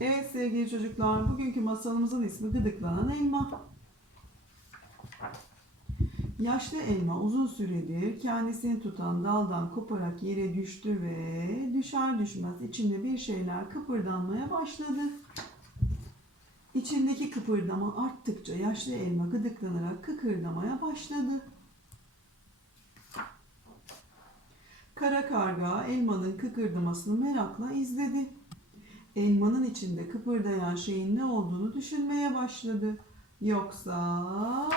Evet sevgili çocuklar, bugünkü masalımızın ismi Gıdıklanan Elma. Yaşlı elma uzun süredir kendisini tutan daldan koparak yere düştü ve düşer düşmez içinde bir şeyler kıpırdanmaya başladı. İçindeki kıpırdama arttıkça yaşlı elma gıdıklanarak kıkırdamaya başladı. Kara karga elmanın kıkırdamasını merakla izledi. Elmanın içinde kıpırdayan şeyin ne olduğunu düşünmeye başladı. Yoksa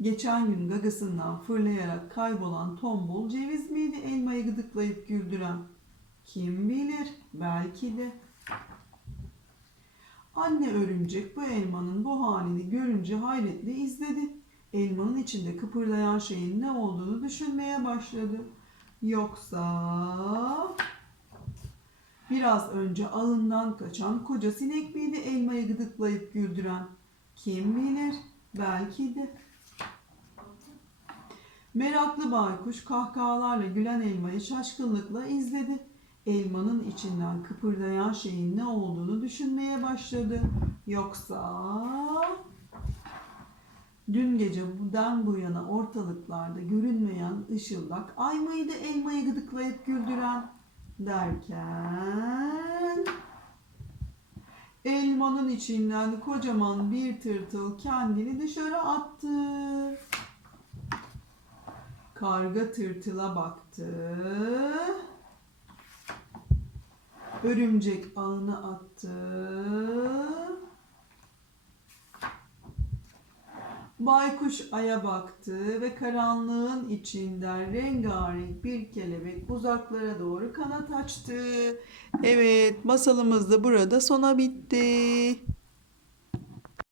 geçen gün gagasından fırlayarak kaybolan tombul ceviz miydi elmayı gıdıklayıp güldüren? Kim bilir belki de. Anne örümcek bu elmanın bu halini görünce hayretle izledi. Elmanın içinde kıpırdayan şeyin ne olduğunu düşünmeye başladı. Yoksa Biraz önce ağından kaçan koca sinek miydi elmayı gıdıklayıp güldüren? Kim bilir? Belki de. Meraklı baykuş kahkahalarla gülen elmayı şaşkınlıkla izledi. Elmanın içinden kıpırdayan şeyin ne olduğunu düşünmeye başladı. Yoksa dün geceden bu yana ortalıklarda görünmeyen ışıldak ay mıydı elmayı gıdıklayıp güldüren? derken elmanın içinden kocaman bir tırtıl kendini dışarı attı. Karga tırtıla baktı. Örümcek ağını attı. Baykuş aya baktı ve karanlığın içinden rengarenk bir kelebek uzaklara doğru kanat açtı. Evet, masalımız da burada sona bitti.